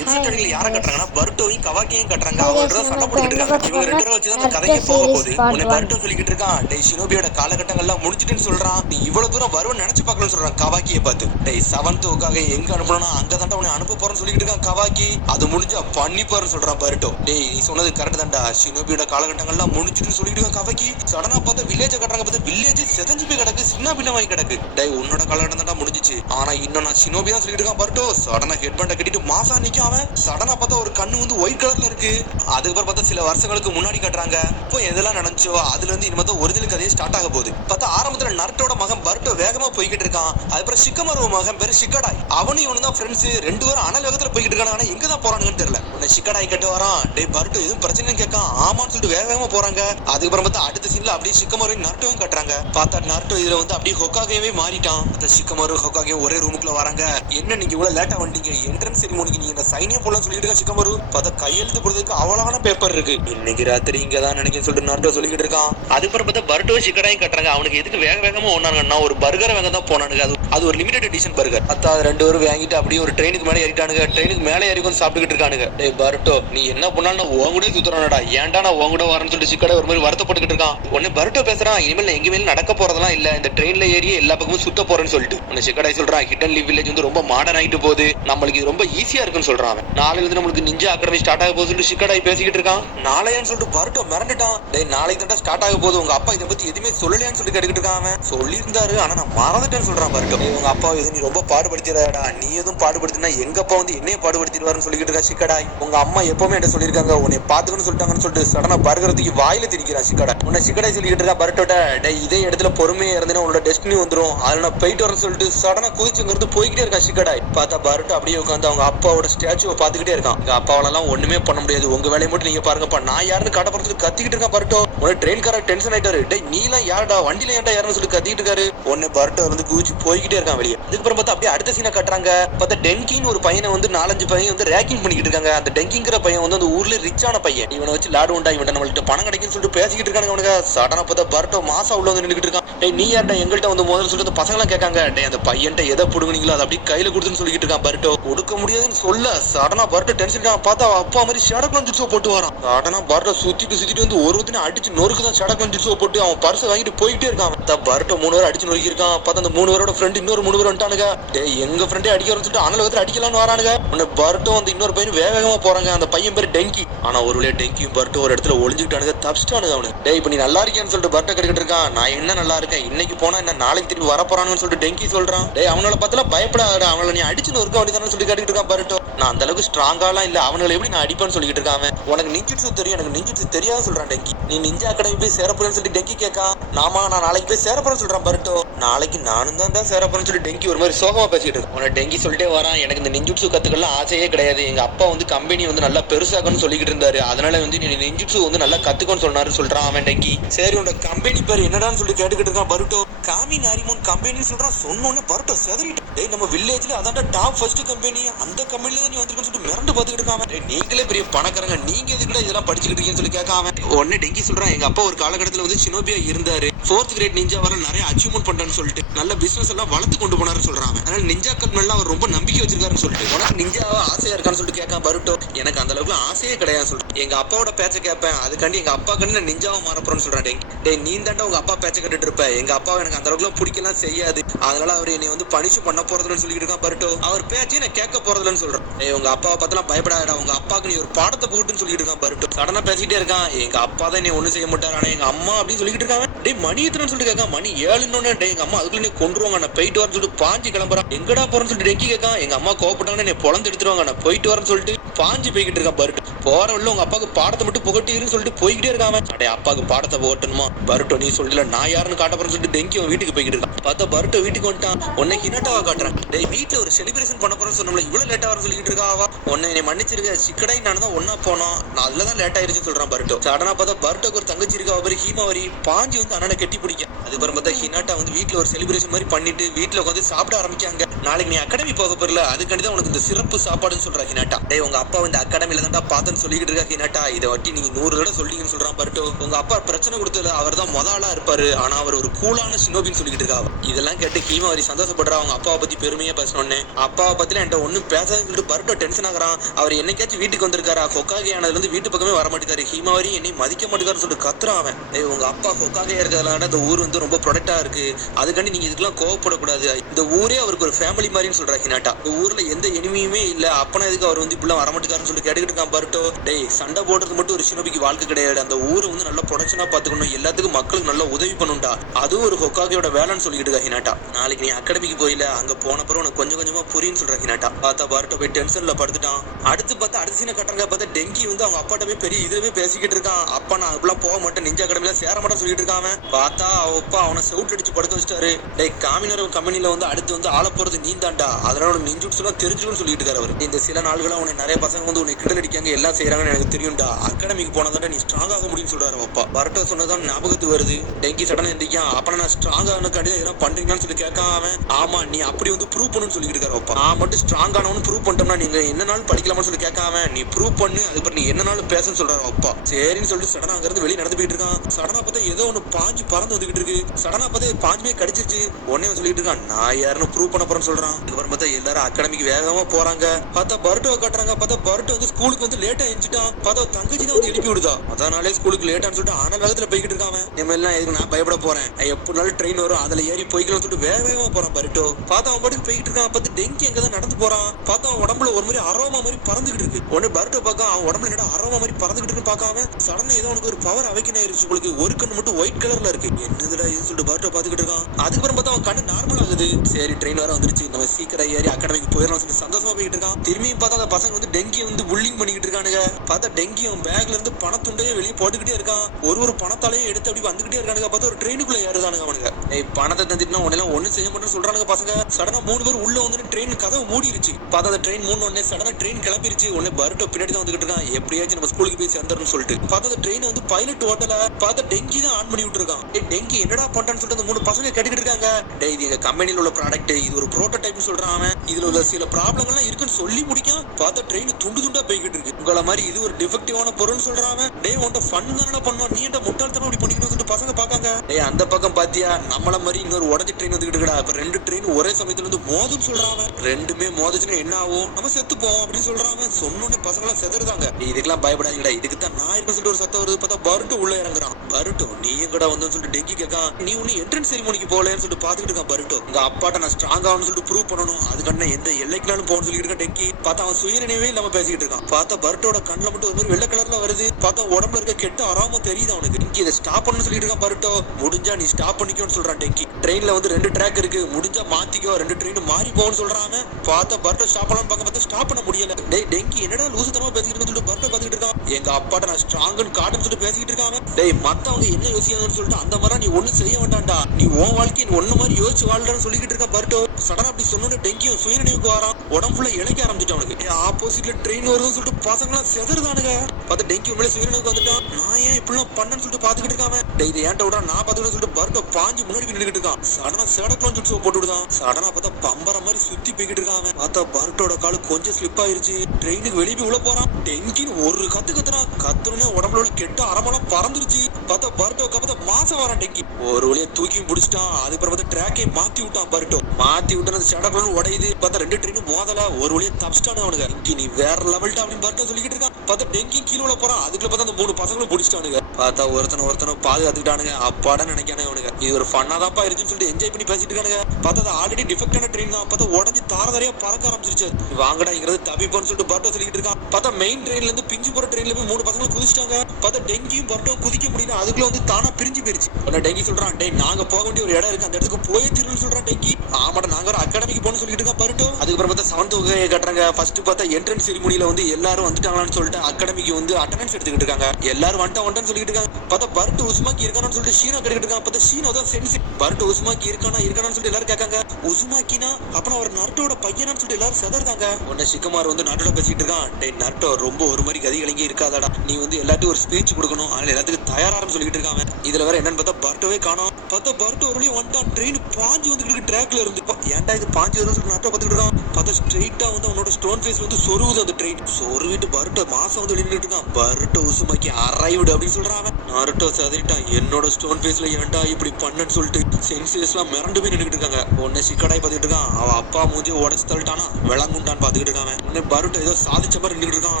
எதிர்த்தடியில யாரை கட்டுறாங்கன்னா பருட்டோவையும் கவாக்கியும் கட்டுறாங்க. அவங்க சண்டை போட்டுக்கிட்டு இருக்காங்க. இவங்க 2 பேரும் வச்சுதான் அந்த கதையே போக போகுது. உன்னை பருட்டோ சொல்லிக்கிட்டு இருக்கான், டேய் ஷினோபியோட காலகட்டங்கள்லாம் முடிஞ்சிட்டுன்னு சொல்றான். நீ இவ்வளவு தூரம் வருவன்னு நினைச்சு பார்க்கலன்னு சொல்றான் கவாக்கியை பார்த்து. டேய் 7th ஓக்காக எங்க அனுப்பணும்னா அங்க தாண்டா உன்னை அனுப்ப போறேன்னு சொல்லிக்கிட்டு இருக்கான் கவாக்கி. அது முடிஞ்சா பண்ணி பாருன்னு சொல்றான் பருட்டோ. டேய் நீ சொன்னது கரெக்ட் தான்டா, ஷினோபியோட காலகட்டங்கள்லாம் முடிஞ்சிட்டுன்னு சொல்லிட்டு இருக்கான் கவாக்கி. சடனா பார்த்தா வில்லேஜை கட்டுறாங்க, பார்த்தா வில்லேஜ் செதஞ்சு போய் கிடக்கு, சின்ன பின்னமாய் கிடக்கு. டேய் உன்னோட காலகட்டம் தான்டா முடிஞ்சிச்சு, ஆனா இன்னும் நான் ஷினோபி தான் சொல்லிட்டு இருக்கான் பருட்டோ. சடனா ஹெட் பேண்டை கட்டிட்டு மாசா நிக்காம சடனா பார்த்தா ஒரு கண்ணு வந்து ஒயிட் கலர்ல இருக்கு. அதுக்கப்புறம் பார்த்தா சில வருஷங்களுக்கு முன்னாடி கட்டுறாங்க. இப்போ எதெல்லாம் நடந்துச்சோ அதுல இருந்து இனிமே ஒரிஜினல் கதையே ஸ்டார்ட் ஆக போகுது. பார்த்தா ஆரம்பத்துல நருட்டோட மகன் பருட்டோ வேகமா போய்கிட்டு இருக்கான். அதுக்கப்புறம் ஷிக்கமரு மகன் பேரு ஷிக்கடாய், அவனும் இவனு தான் ஃப்ரெண்ட்ஸ். 2 பேரும் அனல் வேகத்துல போய்கிட்டு இருக்காங்க. ஆனா எங்க தான் போறானுங்கன்னு தெரியல. உன்னை ஷிக்கடாய் கட்டு வரான், டேய் பருட்டோ எதுவும் பிரச்சனை கேட்கான், ஆமான்னு சொல்லிட்டு வேகமா போறாங்க. அதுக்கப்புறம் பார்த்தா அடுத்த சீன்ல அப்படியே ஷிக்கமரு நருட்டோவும் கட்டுறாங்க. பார்த்தா நருட்டோ இதுல வந்து அப்படியே ஹொக்காகேவே மாறிட்டான். ஷிக்கமரு ஹொக்காகே ஒரே ரூமுக்குள்ள வராங்க. என்ன நீங்க இவ்வளவு லேட்டா வந்துட்டீங்க, என்ட்ரன்ஸ் செரிமோனிக்கு நீங்க சைனே போலாம் சொல்லிட்டு இருக்க ஷிக்கமரு. பார்த்தா கையெழுத்து போடுறதுக்கு அவ்வளவான பேப்பர் இருக்கு. இன்னைக்கு ராத்திரி இங்க தான் நினைக்கிறேன் சொல்லிட்டு நருட்டோ சொல்லிக்கிட்டு இருக்கான். அதுக்கப்புறம் பார்த்தா பருட்டோ ஷிக்கடாயும் கட்டுறாங்க. அவனுக்கு எதுக்கு வேக வேகமா ஓனானுங்கன்னா ஒரு பர்கரை வாங்க தான் போனானுங்க. அது ஒரு லிமிடெட் எடிஷன் பர்கர். பார்த்தா 2 பேரும் வாங்கிட்டு அப்படியே ஒரு ட்ரெயினுக்கு மேலே ஏறிட்டானுங்க. ட்ரெயினுக்கு மேலே ஏறி வந்து சாப்பிட்டுக்கிட்டு இருக்கானுங்க. டேய் பருட்டோ நீ என்ன பண்ணாலும் உன் கூட சுத்துறானடா, ஏன்டா நான் உன் கூட வரேன்னு சொல்லிட்டு ஷிக்கடா ஒரு மாதிரி வருத்தப்பட்டுக்கிட்டு இருக்கான். உடனே பருட்டோ பேசுறான், இனிமேல் நான் எங்க மேல நடக்க போறதெல்லாம் இல்ல, இந்த ட்ரெயின்ல ஏறி எல்லா பக்கமும் சுத்த போறேன்னு சொல்லிட்டு. உடனே ஷிக்கடாய் சொல்றான், ஹிடன் லீவ் வில்லேஜ் வந்து ரொம்ப மாடர்ன் ஆயிட்டு போகுது, நம்மளுக்கு இது ரொம்ப ஈஸியா இருக்குன்னு சொல்றான். நாளைல இருந்து நம்மளுக்கு நிஞ்சா அகாடமி ஸ்டார்ட் ஆக போகுது சொல்லிட்டு ஷிக்கடாய் பேசிக்கிட்டு இருக்கான். நாளையான்னு சொல்லிட்டு பருட்டோ மிரண்டுட்டான். டேய் நாளைக்கு தான் ஸ்டார்ட் ஆக போகுது, உங்க அப்பா இதை பத்தி எதுவுமே சொல்லலையான்னு சொல்லி கேட்டுக்கிட்டு இருக்கான். சொல்லியிருந்தாரு ஆனா நான் மறந்துட்டேன்னு சொல்றான் பருட்டோ. உங்க அப்பா எதுவும் நீ ரொம்ப பாடுபடுத்திடாடா, நீ எதுவும் பாடுபடுத்தினா எங்க அப்பா வந்து என்னைய பாடுபடுத்திடுவாருன்னு சொல்லிக்கிட்டு இருக்கா ஷிக்கடாய். உங்க அம்மா எப்பவுமே என்ன சொல்லியிருக்காங்க, உன்னை பாத்துக்கணும்னு சொல்லிட்டாங்கன்னு சொல்லிட்டு சடனா பர்கரத்துக்கு வாயில திணிக்கிறான் ஷிக்கடாய். உன்னை ஷிக்கடாய் சொல்லிக்கிட்டு இருக்கா பருட்டோட, டேய் இதே இடத்துல பொறுமையா இருந்தேன்னா உன்னோட டெஸ்டினி வந்துடும், அதுல நான் போயிட்டு வரேன்னு சொல்லிட்டு சடனா குதிச்சுங்கிறது போய்கிட்டே இருக்கா ஷிக்கடாய். பார்த்தா பருட்டோ அப்படியே உட்காந்து அவங்க அப்பாவோட ஸ்டாச்சுவை பாத்துக்கிட்டே இருக்கான். எங்க அப்பாவாலெல்லாம் ஒண்ணுமே பண்ண முடியாது, உங்க வேலையை மட்டும் நீங்க பாருங்கப்பா, நான் யாருன்னு காட்ட போறது கத்திக்கிட்டு இருக்கான் பருட்டோ. உன்னை ட்ரெயின்காரர் டென்ஷன் ஆயிட்டாரு, டேய் நீலாம் யாருடா வண்டியில ஏன்டா யாருன்னு சொல்லி கத்திக்கிட்டு இருக்காரு. உன்னை பருட்டோ வந்து குதிச்சு போய்கிட்டே இருக்கான் வெளியே. அதுக்கப்புறம் பார்த்தா அப்படியே அடுத்த சீனை கட்டுறாங்க. பார்த்தா டெங்கின்னு ஒரு பையனை வந்து 4-5 பையன் வந்து ரேக்கிங் பண்ணிக்கிட்டு இருக்காங்க. அந்த டெங்கிங்கிற பையன் வந்து அந்த ஊர்ல ரிச்சான பையன். இவனை வச்சு லாடுவண்டா, இவன் நம்மள்ட்ட பணம் கிடைக்குன்னு சொல்லிட்டு பேசிக்கிட்டு இருக்காங்க. அவனுக்கு சடனா பார்த்தா பருட்டோ மாசா உள்ள வந்து நின்றுட்டு இருக்கான். டேய் நீ யார்டா எங்கள்கிட்ட வந்து முதல்ல சொல்லிட்டு பசங்க எல்லாம் கேட்காங்க. டேய் அந்த பையன்ட்ட எதை புடுங்குனீங்களோ அதை அப்படியே கையில கொடுத்துன்னு சொல்லிக்கிட்டு இருக்கான் பருட்டோ. கொடுக்க முடியாதுன்னு சொல்ல சடனா பருட்டோ டென்ஷன் ஆகான். பார்த்தா அப்பா மாதிரி ஷடக்குலாம் ஜிட்ஸோ போட்டு வரான். சடனா பருட்டோ சுத்திட்டு வந்து ஒருத்தனை அடிச்சு நொறுக்கு தான் ஷடக்குலாம் ஜிட்ஸோ போட்டு அவன் பர்ஸை வாங்கிட்டு போயிட்டே இருக்கான். பருட்டோ 3 பேர் அடிச்சு நொறுக்கி இருக்கான். பார்த்தா அந்த 3 பேரோட ஃப்ரெண்ட் இன்னொரு 3 பேர் வந்துட்டானுங்க. டேய் எங்க ஃப்ரெண்டே அடிக்க சொல்லிட்டு அனல் வேகத்துல அடிக்கலான்னு வரானுங்க. உன்னை பருட்டோ வந்து இன்னொரு பையன் வேகமா போறாங்க. அந்த பையன் பேரு டெங்கி. ஆனா ஒரு வழியா டெங்கியும் பருட்டோ ஒரு இடத்துல ஒளிஞ்சுக்கிட்டானுங்க, தப்பிச்சிட்டானுங்க அவனு. டேய் இப்ப நீ நல்லா இருக்கியான்னு சொல்லிட்டு பருட்டோ கேட்டுக்கிட்டு இருக்கான். நான் என்ன நல்லா இருக்கேன், இன்னைக்கு போனா என்ன நாளைக்கு திரும்பி வர போறான்னு சொல்லிட்டு டெங்கி சொல்றான். டேய் அவனால பார்த்தா பயப்படாத, அவனை நீ அடிச்சு நொறுக்க வேண்டியதானு சொல்லி கேட்டுக்கிட்டு இருக்கான் பருட்டோ. நான் அந்த அளவுக்கு ஸ்ட்ராங்காலாம் இல்ல, அவங்களை எப்படி நான் அடிப்பேன்னு சொல்லிட்டு இருக்கான். உனக்கு நிஞ்சிட்சு தெரியும், எனக்கு நிஞ்சிட்சு தெரியாது சொல்றான் டெங்கி. நீ நிஞ்சா அகாடமி போய் சேரப்போறேன்னு சொல்லி டெங்கி கேட்கான். நாமா நான் நாளைக்கு போய் சேரப்போறேன்னு சொல்றான் பருட்டோ. நாளைக்கு நானும் தான் சேரப்போறேன்னு சொல்லி டெங்கி ஒரு மாதிரி சோகமா பேசிட்டு இருக்கு. உன டெங்கி சொல்லிட்டே வரான், எனக்கு இந்த நிஞ்சிட்சு கத்துக்கலாம் ஆசையே கிடையாது, எங்க அப்பா வந்து கம்பெனி வந்து நல்லா பெருசாக்கணும்னு சொல்லிக்கிட்டு இருந்தாரு, அதனால வந்து நீ நிஞ்சிட்சு வந்து நல்லா கத்துக்கணும்னு சொன்னாரு சொல்றான் அவன் டெங்கி. சரி உன்னோட கம்பெனி பேர் என்னடான்னு சொல்லி கேட்டுக்கிட்டு இருக்கான் பருட்டோ. காமி நாரிமோன் கம்பெனின்னு சொல்றான். சொன்னோன்னு பருட்டோ செதறிட்டு, டேய் நம்ம வில்லேஜ்ல அதான்டா டாப் ஃபர்ஸ்ட் கம்பெனி, அந்த கம்பெனில தான் நீ வந்திருக்கன்னு சொல்லிட்டு மிரண்டு பாத்துக்கிட்டு இருக்கான். நீங்களே பெரிய பணக்காரங்க, நீங்க எதுக்குடா இதெல்லாம் படிச்சுக்கிட்டு இருக்கீங்கன்னு சொல்லி கேட்காம உடனே டெங்கி சொல்றான், எங்க அப்பா ஒரு காலகட்டத்துல வந்து ஷினோபியா இருந்தாரு, 4th கிரேட் நிஞ்சா வர நிறைய அச்சீவ்மெண்ட் பண்றான்னு சொல்லிட்டு நல்ல பிசினஸ் எல்லாம் வளர்த்து கொண்டு போனாரு சொல்றாங்க. அதனால நிஞ்சாக்கள் மேல அவர் ரொம்ப நம்பிக்கை வச்சிருக்காருன்னு சொல்லிட்டு உனக்கு நிஞ்சாவா ஆசையா இருக்கான்னு சொல்லிட்டு கேட்காம பருட்டோ. எனக்கு அந்த அளவுக்கு ஆசையே கிடையாது சொல்றேன், எங்க அப்பாவோட பேச்ச கேட்பேன், அதுக்காண்டி எங்க அப்பா கண்ணு நிஞ்சாவா மாறப்போறேன்னு சொல்றான் டெங்கி. டேய் நீ தாண்டா உங்க அப்பா பேச்ச கேட்டுட்டு இருப்ப, எங்க அப்பா எனக்கு அந்த அளவுக்கு பிடிக்கலாம் செய்யாது, அதனால அவர் என்னை வந்து பனிஷ் பண்ண போறதுன்னு சொல்லிட்டு இருக்கான் பருட்டோ. அவர் பேச்சையும் நான் கேட்க போறதுன்னு சொல்றேன். டேய் உங்க அப்பாவை பார்த்தலாம் பயப்படாதடா, உங்க அப்பாக்கு நீ ஒரு பாடத்தை போட்டுன்னு சொல்லிட்டு இருக்கான் பருட்டோ. சடனா பேசிக்கிட்டே இருக்கான், எங்க அப்பா தான் நீ ஒண்ணு செய்ய மாட்டாரு, ஆனா எங்க அம்மா அப்படின்னு சொல்லிட்டு இருக்காங்க. டேய் மணி எத்தனை சொல்லிட்டு கேட்கான். மணி 7ன்னு. டேய் எங்க அம்மா அதுக்குள்ள நீ கொண்டுருவாங்க, நான் போயிட்டு வரேன்னு சொல்லிட்டு பாஞ்சு கிளம்புறான். எங்கடா போறேன்னு சொல்லிட்டு டெங்கி கேட்கான். எங்க அம்மா கோவப்பட்டாங்கன்னா என்னை பொழந்து எடுத்துருவாங்க, நான் போயிட்டு வரேன்னு சொல்லிட்டு பாஞ்சு போய்கிட்டு இருக்கான் பருட்டோ. போற உள்ள உங்க அப்பாவுக்கு பாடத்தை மட்டும் புகட்டிருன்னு சொல்லிட்டு போய்கிட்டே இருக்காம. அடே அப்பாவுக்கு பாடத்தை போட்டணுமா பருட்டோ, நீ சொல்லல நான் யாருன்னு காட்ட போறேன்னு சொல்லிட்டு டெங்கி வீட்டுக்கு போய்கிட்டு இருக்கான். பார்த்தா பருட்டோ வீட்டுக்கு வந்துட்டான். உன்னை ஹினட்டாவா காட்டுறேன். டேய் வீட்டுல ஒரு செலிப்ரேஷன் பண்ண போறேன்னு சொன்னோம்ல, இவ்வளவு லேட்டா வர சொல்லிட்டு இருக்கா. உன்னை என்னை மன்னிச்சிருக்க, சிக்கடை நான் தான் ஒன்னா போனோம், நான் அதுலதான் லேட் ஆயிருச்சுன்னு சொல்றான் பருட்டோ. சடனா பார்த்தா பருட்டோக்கு ஒரு தங்கச்சி இருக்கா, அவரு ஹீமாவரி, பாஞ்சி வந்து அண்ணனை கெட்டி பிடிக்க. அதுக்கப்புறம் பார்த்தா ஹினாட்டா வந்து வீட்டுல ஒரு செலிப்ரேஷன் மாதிரி பண்ணிட்டு வீட்டுல உட்காந்து சாப்பிட ஆரம்பிக்காங்க. நாளைக்கு நீ அகாடமி போக போறல, அதுக்காண்டி தான் உனக்கு இந்த சிறப்பு சாப்பாடுன்னு சொல்றா ஹினாட்டா. டேய் உங்க அப்பா இந்த அகாடமில தான்டா பார்த்தேன்னு சொல்லிக்கிட்டு இருக்கா ஹினாட்டா. இதை வட்டி நீங்க 100 தடவை சொல்லிங்கன்னு சொல்றான் பருட்டோ. உங்க அப்பா பிரச்சனை கொடுத்ததுல அவர் தான் ஆளா இருப்பாரு, ஆனா அவர் ஒரு கூலான ஷினோபின்னு சொல்லிக்கிட்டு இருக்கா. இதெல்லாம் கேட்டு ஹீமாவரி சந்தோஷப்படுறா. அவங்க அப்பாவை பத்தி பெருமையா பேசணும்னு. அப்பாவை பத்தில என்கிட்ட ஒன்னும் பேசாதுன்னு சொல்லிட்டு பருட்டோ டென்ஷன் ஆகுறான். அவர் என்னைக்காச்சும் வீட்டுக்கு வந்திருக்காரா? ஹொக்காகே ஆனதுல இருந்து வீட்டு பக்கமே வர மாட்டேங்காரு. ஹீமாவரி என்னை மதிக்க மாட்டேங்காருன்னு சொல்லிட்டு கத்துறான் அவன். உங்க அப்பா ஹொக்காகே இருக்கிறதுனால இந்த ஊர் வந்து ரொம்ப ப்ரொடக்டா இருக்கு, அதுக்காண்டி நீங்க இதுக்கெல்லாம் கோவப்படக்கூடாது. இந்த ஊரே அவருக்கு ஒரு ஃபேமிலி மாதிரின்னு சொல்றா ஹினாட்டா. இந்த ஊர்ல எந்த எனிமியுமே இல்ல, அப்பனா இதுக்கு அவர் வந்து இப்பெல்லாம் வரமாட்டேங்காருன்னு சொல்லிட்டு கேட்டுக்கிட்டு இருக்கான் பருட்டோ. டேய் சண்டை போடுறது மட்டும் ஒரு ஷினோபிக்கு வாழ்க்கை கிடையாது, அந்த ஊரை வந்து நல்லா ப்ரொடக்ஷனா பாத்துக்கணும், எல்லாத்துக்கும் மக்களுக்கு நல்லா உதவி பண்ணுண்டா, அதுவும் ஒரு ஹொக்காகேயோட வேலைன்னு சொல்லிக்கிட்டு இருக்கா ஹினாட்டா. நாளைக்கு நீ அகாடமிக்கு போயில, அங்க போன பிறகு உனக்கு கொஞ்சம் கொஞ்சமா புரியுன்னு சொல்ற ஹினாட்டா. பார்த்தா பருட்டோ போய் டென்ஷன்ல படுத்துட்டான். அடுத்த சீனை கட்டுறாங்க. பார்த்தா டெங்கி வந்து அவங்க அப்பாட்ட போய் பெரிய இதுவே பேசிக்கிட்டு இருக்கான். அப்பா நான் அப்படிலாம் போக மாட்டேன், நிஞ்சா அகாடமில சேர மாட்டேன்னு சொல்லிட்டு இருக்கான். பார்த்தா அப்பா அவனை செவுட் அடிச்சு படுக்க வச்சிட்டாரு. டேய் காமினர் கம்பெனில வந்து அடுத்து வந்து ஆள போறது நீ தாண்டா, அதனால நிஞ்சுட்ஸ் எல்லாம் தெரிஞ்சுக்கணும்னு சொல்லிட்டு இருக்காரு அவர். இந்த சில நாள்களா உன்னை நிறைய பசங்க வந்து உன்னை கிண்டல் அடிக்காங்க, எல்லாம் செய்யறாங்கன்னு எனக்கு தெரியும்டா, அகாடமிக்கு போனதாண்டா நீ ஸ்ட்ராங் ஆக முடியும்னு சொல்றாரு அப்பா. பருட்டோ சொன்னதான் ஞாபகத்துக்கு வருது. டெங்கி சடனா எந்திரிக்கான். அப்ப நான் ஸ்ட்ராங் ஆனதுக்காண்டி எதனா பண்றீங்கன்னு சொல்லி கேட்காம அவன், ஆமா நீ அப்படி வந்து ப்ரூவ் பண்ணுன்னு சொல்லிட்டு இருக்காரு அப்பா. நான் மட்டும் ஸ்ட்ராங் ஆனவனு ப்ரூவ் பண்ணிட்டோம்னா நீங்க என்ன நாள் படிக்கலாம்னு சொல்லி கேட்காம நீ ப்ரூவ் பண்ணு, அதுக்கப்புறம் நீ என்ன நாள் பேசன்னு சொல்றாரு அப்பா. சரின்னு சொல்லிட்டு சடனா அங்க இருந்து வெளியே நடந்து போயிட்டு இருக்கான். சடனா பார்த்தா ஏதோ ஒண்ணு பாஞ்சு பறந்து வந்துகிட்டு இருக்கு. சடனா பார்த்தா பாஞ்சுமே கடிச்சிருச்சு. உடனே சொல்லிட்டு இருக்கான், நான் யாருன்னு ப்ரூவ் பண்ண போறேன்னு சொல்றான். அதுக்கப்புறம் பார்த்தா எல்லாரும் அகாடமிக்கு வேகமா போறாங்க. பார்த்தா பருட்டோ காட்டுறாங்க. பார்த்தா பருட்டோ வந்து ஸ்கூலுக்கு வந்து லேட்டா எழுந்துட்டான். பார்த்தா தங்கச்சி தான் வந்து எழுப்பி விடுதா. அதனாலே ஸ்கூலுக்கு லேட்டான்னு சொல்லிட்டு ஆன வேகத்துல போய்கிட்டு இருக்கான். நம்ம எல்லாம் எதுக்கு நான் பயப்பட போறேன், எப்படினாலும் ட்ரெயின் வரும், அதுல ஏறி போய்க்கலாம்னு சொல்லிட்டு வேகமா போறான் பருட்டோ. பார்த்தா அவன் பாட்டுக்கு போய்கிட்டு இருக்கான். பார்த்து டெங்கி எங்கதான் நடந்து போறான். பார்த்தா அவன் உடம்புல ஒரு மாதிரி அரோமா மாதிரி பறந்துகிட்டு இருக்கு. உடனே பருட்டோ பார்க்க அவன் உடம்புல என்னடா அரோமா மாதிரி பறந்துகிட்டு பார்க்காம சடனா ஏதோ உனக்கு ஒரு பவர் அவைக்கன் ஆயிருச்சு. உங்களுக்கு ஒரு கண்ணு மட்டும் ஒயிட் கலர்ல இருக்கு. என்னதுடா இது சொல்லிட்டு பருட்டோ பாத்துக்கிட்டு இருக்கான். அதுக்கப்புறம் பார்த்தா அவன் கண்ணு நார்மல் ஆகுது. சரி ட்ரெயின் வர வந்துருச்சு, நம்ம சீக்கிரம் ஏறி அகாடமிக்கு போயிடலாம் சொல்லிட்டு சந்தோஷமா போயிட்டு இருக்கான். திரும்பியும் பார்த்தா அந்த பசங்க வந்து டெங்கி வந்து புல்லிங் பண்ணிக்கிட்டு இருக்கானுங்க. பார்த்தா டெங்கி அவன் பேக்ல இருந்து பணத்துண்டையே வெளியே போட்டுக்கிட்டே இருக்கான். ஒரு பணத்தாலையும் எடுத்து அப்படி வந்துகிட்டே இருக்கானுங்க. பார்த்தா ஒரு ட்ரெயினுக்குள்ள ஏறுதானுங்க அவனுங்க. பணத்தை தந்துட்டுனா உடனே ஒன்னும் செய்ய மாட்டேன்னு சொல்றானுங்க பசங்க. சடனா 3 பேர் உள்ள வந்து ட்ரெயின் கதவு மூடிருச்சு. பார்த்தா அந்த ட்ரெயின் மூணு உடனே சடனா ட்ரெயின் கிளம்பிருச்சு. உடனே பருட்டோ பின்னாடி தான் வந்துகிட்டு இருக்கான், எப்படியாச்சும் நம்ம ஸ்கூலுக்கு போய் சேர்ந்துடணும்னு சொல்லிட்டு. பார்த்தா அந்த ட்ரெயின் வந்து பைலட் ஓட்டல. பார்த்தா டெங்கி தான் ஆன் பண்ணி விட்டுருக்கான். டெங்கி என்னடா பண்றான்னு சொல்லிட்டு அந்த 3 பசங்க கேட்டுக்கிட்டு இருக்காங்க. டேய் இது எங்க கம்பெனில உள்ள ப்ராடக்ட், இது ஒரு புரோட்டோடைப்னு சொல்றான் அவன். இதுல உள்ள சில ப்ராப்ளம்லாம் இருக்குன்னு சொல்லி முடிக்கான். பார்த்தா ட்ரெயின் துண்டு துண்டா போய்கிட்டு இருக்கு. உங்கள மாதிரி இது ஒரு டிஃபெக்டிவான பொருள்னு சொல்றான் அவன். டேய் உன்ட ஃபன் தானடா பண்ணுவான், நீ என்ன முட்டாள்தனம் அப்படி பண்ணிக்கணும்னு சொல்லிட்டு பசங்க பாக்காங்க. டேய் அந்த பக்கம் பாத்தியா, நம்மள மாதிரி இன்னொரு உடஞ்சி ட்ரெயின் வந்துகிட்டு இருக்கடா. இப்ப 2 ட்ரெயின் ஒரே சமயத்துல வந்து மோதுன்னு சொல்றான் அவன். ரெண்டுமே மோதுச்சுன்னா என்ன ஆகும், நம்ம செத்து போவோம் அப்படின்னு சொல்றான் அவன். சொன்னோடனே பசங்க எல்லாம் செதறாங்க. இதுக்கெல்லாம் பயப்படாதீங்கடா, இதுக்கு தான் நான் இருக்கேன்னு சொல்லிட்டு ஒரு சத்தம் வருது. பார்த்தா பருட்டோ உள்ள இறங்குறான். பருட்டோ நீ எங்கடா வந்து சொல்லிட்டு டெங்கி கேட்கான். நீ ஒண்ணு என்ட்ரன்ஸ் செரிமோனிக்கு போகலன்னு சொல்லிட்டு பாத்துக்கிட்டு இருக்கான் பருட்டோ. உங்க அப்பாட்ட நான் ஸ்ட்ராங் ஆகணும்னு சொல்லிட்டு ப்ரூவ் பண்ணணும், அதுக்கான எந்த எல்லைக்குனாலும் போகணும்னு சொல்லிட்டு இருக்க டெங்கி. பார்த்தா அவன் சுயநினைவே இல்லாம பேசிக்கிட்டு இருக்கான். பார்த்தா பருட்டோட கண்ணுல மட்டும் ஒரு மாதிரி வெள்ளை கலர்ல வருது. பார்த்தா உடம்புல இருக்க கெட்ட அறாம தெரியுது அவனுக்கு. டெங்கி இதை ஸ்டாப் பண்ணணும்னு சொல்லிட்டு இருக்கான் பருட்டோ. முடிஞ்சா நீ ஸ்டாப் பண்ணிக்கோன்னு சொல்றான் டெங்கி. ட்ரெயின்ல வந்து 2 ட்ராக் இருக்கு, முடிஞ்சா மாத்திக்கோ, 2 ட்ரெயின் மாறி போகணும்னு சொல்றான். பார்த்தா பருட்டோ ஸ்டாப் பண்ணலாம்னு பார்த்தா ஸ்டாப் பண்ண முடியல. டேய் டெங்கி என்னடா லூசுத்தனமா பேசிக்கிட்டு சொல்லிட்டு பருட்டோ பாத்துக்கிட்டு இருக்கான். எங்க அப்பாட்ட நான் ஸ்ட்ராங்னு காட்டுன்னு சொல்லிட்டு பேசிக்கிட்டு இருக்கான். டேய் மத்தவங்க என்ன யோசிக்காங்கன்னு சொல்லிட்டு அந்த மாதிரி நீ ஒண்ணும் செய்ய வேண்டாம்டா, நீ உன் வாழ்க்கையை நீ ஒண்ணு மாதிரி யோசிச்சு வாழ்றன்னு சொல்லிக்கிட்டு இருக்கான் பருட்டோ. சடனா அப்படி சொன்னோன்னு டெங்கியும் சுயநினைவுக்கு வரான். உடம்புல இழைக்க ஆரம்பிச்சுட்டு அவனுக்கு. ஆப்போசிட்ல ட்ரெயின் வருதுன்னு சொல்லிட்டு பசங்க எல்லாம் செதறுதானுங்க. பார்த்தா டெங்கி மேலே சுயநினைவுக்கு வந்துட்டான். நான் ஏன் இப்படிலாம் பண்ணன்னு சொல்லிட்டு பாத்துக்கிட்டு இருக்காம. டேய் இது ஏன்ட்ட விட நான் பாத்துக்கிட்டு சொல்லிட்டு பருட்டோ பாஞ்சு முன்னாடி நின்றுட்டு இருக்கான். சடனா சேடக்லாம் சுட்டு போட்டு விடுதான். சடனா பார்த்தா பம்பர மாதிரி சுத்தி போய்கிட்டு இருக்கான். பார்த்தா பருட்டோட காலு கொஞ்சம் ஸ்லிப் ஆயிருச்சு. ட்ரெயினுக்கு வெளியே போய் உள்ள போறான். டெங்கின்னு ஒரு கத்து கத்துறான். கத்துனே உடம்புல கெட்ட அரமெல்லாம் பறந்துருச்சு. பார்த்தா பருட்டோ பார்த்தா மாசம் வரான் டெங்கி. ஒரு வழியா தூக்கி பிடிச்சிட்டான். அதுக்கப்புறம் பார்த்தா ட்ராக்கை மாத்தி விட்டான் பருட்டோ. மாத்தி விட்டு சேடக்லாம் உடையுது. பார்த்தா 2 ட்ரெயினும் மோதல. ஒரு வழியா தப்பிச்சிட்டானு அவனுங்க. டெங்கி நீ வேற லெவல்ட்டா அப்படின்னு பருட்டோ சொல்லிக்கிட்டு இருக்கான். பார்த்தா டெங்கி கீழே உள்ள போறான். அதுக்குள்ள பார்த்தா அந்த 3 பசங்களும் பிடிச்சிட்டானுங்க. பார்த்தா ஒருத்தனை பாதுகாத்துக்கிட்டானுங்க. அப்பாடா நினைக்கானே அவனுங்க. இது ஒரு ஃபன்னா தான்ப்பா இருக்குன்னு சொல்லிட்டு என்ஜாய் பண்ணி பேசிட்டு இருக்கானுங்க. பார்த்தா ஆல்ரெடி டிஃபெக்டான ட்ரெயின் தான். பார்த்தா உடஞ்சி தாரதாரியா பறக்க ஆரம்பிச்சிருச்சு. வாங்கடா இங்கிறது தப்பிப்போன்னு சொல்லிட்டு பருட்டோ சொல்லிட்டு இருக்கான். பார்த்தா மெயின் ட்ரெயின்ல இருந்து பிஞ்சு போற ட்ரெயின்ல போய் 3 பசங்களும் குதிச்சிட்டாங்க. பார்த்தா டெங்கியும் பருட்டோ குதிக்க முடியல. அதுக்குள்ள வந்து தானா பிரிஞ்சு போயிருச்சு. டெங்கி சொல்றான், டேய் நாங்க போக வேண்டிய ஒரு இடம் இருக்கு, அந்த இடத்துக்கு போய் திருன்னு சொல்றான் டெங்கி. ஆமாடா நாங்க ஒரு அகாடமிக்கு போகணும்னு சொல்லிட்டு இருக்கா பருட்டோ. அதுக்கப்புறம் பார்த்தா 7th வகையை கட்டுறாங்க. ஃபர்ஸ்ட் பார்த்தா என்ட்ரன்ஸ் என்ட்ரன்ஸ் செரிமோனியில வந்து எல்லாரும் வந்துட்டாங்களான்னு சொல்லிட்டு அகாடமிக்கு வந்து அட்டெண்டன்ஸ் எடுத்துக்கிட்டு இருக்காங்க. எல்லாரும் வந்துட்டான்னு சொல்லிட்டு இருக்காங்க. பார்த்தா பருட்டு உஸ்மாக்கி இருக்கானு சொல்லிட்டு ஷீனோ கேட்டுக்கிட்டு இருக்கான். பார்த்தா ஷீனோ தான் சென்சி. பருட்டு உஸ்மாக்கி இருக்கானான்னு சொல்லிட்டு எல்லாரும் கேட்காங்க. உசுமாக்கினா அப்புறம் அவர் நருட்டோட பையனான்னு சொல்லிட்டு எல்லாரும் செதறாங்க. உடனே ஷிகமாரு வந்து நருட்டோட பேசிட்டு இருக்கான். டேய் நருட்டோ, ரொம்ப ஒரு மாதிரி கதி கலங்கி இருக்காதடா, நீ வந்து எல்லாத்தையும் ஒரு ஸ்பீச் கொடுக்கணும், அதனால எல்லாத்துக்கும் தயாரான்னு சொல்லிட்டு இருக்காங்க. இதுல வேற என்னன்னு பார்த்தா பருட்டோவே காணோம். பார்த்தா பருட்டோ ஒரு வழியும் வந்துட்டான். ட்ரெயின் பாஞ்சு வந்துட்டு ட்ராக்ல இருந்து. ஏன்டா இது பாஞ்சு வருதுன்னு சொல்லி நருட்டோ பார்த்துட்டு இருக்கான். பார்த்தா ஸ்ட்ரெயிட்டா வந்து அவனோட ஸ்டோன் ஃபேஸ் வந்து சொருவுது அந்த ட்ரெயின். சொருவிட்டு பருட்டோ மாசம் வந்து நின்றுட்டு இருக்கான். பருட்டோ உசுமாக்கி அரைவிடு அப்படின்னு சொல்றான். நருட்டோ சதறிட்டான். என்னோட ஸ்டோன் ஃபேஸ்ல ஏன்டா இப்படி பண்ணன்னு சொல்லிட்டு சென்சேஸ்லாம் மிரண்டு போய் நின்றுட்டு இருக்காங்க. உடனே சிக்கடாய் பார்த்துட்டு இருக்கான். அவன் அப்பா மூஞ்சி உடச்சு தள்ளிட்டானா விளங்குண்டான்னு பார்த்துக்கிட்டு இருக்காங்க. உடனே பருட்டோ ஏதோ சாதிச்ச மாதிரி நின்றுட்டு இருக்கான்.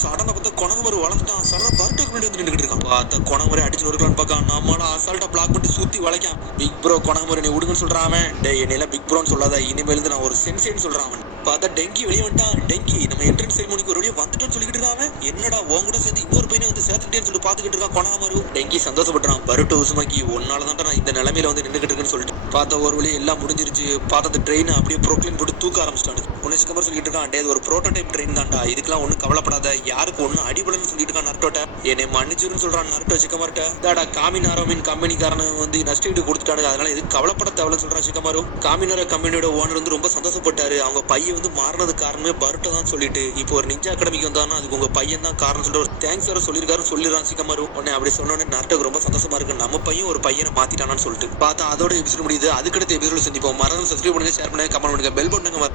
சடனை பார்த்தா கொணங்குமரு வளர்ந்துட்டான். சடனா பருட்டோக்கு முன்னாடி வந்து நின்றுட்டு இருக்கான். பார்த்தா கொணங்குமரை அடிச்சு நொறுக்கலான்னு பார்க்கான். நம்மளா அசால்ட்டா பிளாக் பண்ணிட்டு சுத்தி வளைக்கான். பிக் ப்ரோ கொணங்குமரை நீ விடுங்கன்னு சொல்றான் அவன். டே என்னையில பிக் ப்ரோன்னு சொல்லாத, இனிமேல் நான் ஒரு சென்சேன்னு சொல்றான் அவன். பார்த்தா டெங்கி வெளியே வந்துட்டான். டெங்கி நம்ம என்ட்ரன்ஸ் செரிமோனிக்கு ஒரு வழியா வந்துட்டோன்னு சொல்லிட்டு இருக்கான். என்னடா உன் கூட சேர்ந்து இன்னொரு பையனை வந்து சேர்த்துக்கிட்டேன்னு சொல்லிட்டு பார்த்துக்கிட்டு இருக்கான் கொணங்குமரு. டெங்கி சந்தோஷப்படுறான். பருட்டோ உசுமாக்கி ஒன்னாலதான் நான் இந்த நிலைமையில வந்து நின்றுகிட்டு இருக்குன்னு சொல்லிட்டு பார்த்தா ஒரு வழி எல்லாம் முடிஞ்சிருச்சு. பார்த்தா அந்த ட்ரெயின் அப்படியே ப்ரோக்ளைன் போட்டு தூக்க ஆரம்பிச்சிட்டாங்க. உன்னை சிக்கமர் சொல்லிட்டு இருக்கான். டே ஒரு ப்ரோட்டோடைப் ட்ரெயின் தான்டா, இதுக்கெல்லாம் ஒன்றும் கவலைப்படாத, யாருக்கு ஒன்றும் அடிபடன்னு சொல்லிட்டு இருக்கான் நருட்டோட்ட. என்னை மன்னிச்சுன்னு சொல்றான் நருட்டோ சிக்கமர்ட்ட. தாடா காமினாரோமின் கம்பெனிக்காரனு வந்து நஷ்டீடு கொடுத்துட்டாங்க, அதனால எதுக்கு கவலைப்பட தேவைன்னு சொல்றான் சிக்கமரு. காமினாரோ கம்பெனியோட ஓனர் வந்து ரொம்ப சந்தோஷப்பட்டாரு. அவங்க பையன் வந்து மாறினது காரணமே பருட்டோ தான் சொல்லிட்டு இப்போ ஒரு நிஞ்சா அகாடமிக்கு வந்தானா அதுக்கு உங்க பையன் தான் காரணம் சொல்லிட்டு ஒரு தேங்க்ஸ் வேற சொல்லியிருக்காரு சொல்லிடுறான் சிக்கமரு. உடனே அப்படி சொன்னோடனே நருட்டோக்கு ரொம்ப சந்தோஷமா இருக்கு. நம்ம பையன் ஒரு பையனை மாத்திட்டானான்னு சொல்லிட்டு பார்த்தா அதோட எபிசோட் முடியுது. அதுக்கடுத்த எபிசோட் சந்திப்போம். மறந்து சப்ஸ்கிரைப் பண்ணுங்க, ஷேர் பண்ணுங்க, கமெண்ட் பண்ணுங்க, பெல் பட்டனுங்க.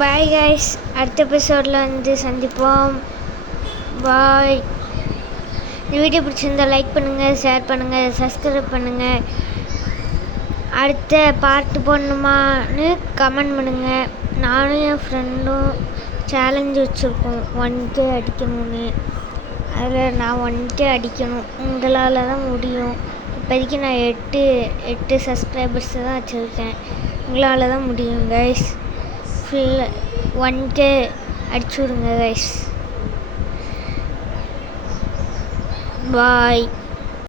பாய் கைஸ், அடுத்த எபிசோடில் வந்து சந்திப்போம். பாய். இந்த வீடியோ பிடிச்சிருந்தா லைக் பண்ணுங்கள், ஷேர் பண்ணுங்கள், சப்ஸ்கிரைப் பண்ணுங்கள். அடுத்த பார்ட்டு போடணுமான்னு கமெண்ட் பண்ணுங்கள். நானும் என் ஃப்ரெண்டும் சேலஞ்சு வச்சுருக்கோம் 1K அடிக்கணும்னு. அதில் நான் 1K அடிக்கணும், உங்களால் தான் முடியும். இப்போதைக்கு நான் 8 சப்ஸ்கிரைபர்ஸ் தான் வச்சுருக்கேன். உங்களால் தான் முடியும் கைஸ். ஃபுல் 1K அடிச்சு விடுங்க கைஸ். பாய்.